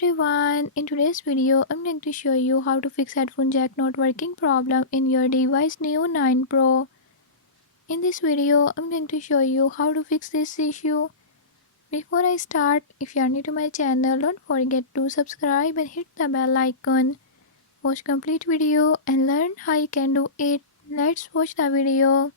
everyone, in today's video I'm going to show you how to fix headphone jack not working problem in your device Neo 9 Pro. In this video I'm going to show you how to fix this issue. Before I start, if you are new to my channel, don't forget to subscribe and hit the bell icon. Watch complete video and learn how you can do it. Let's watch the video.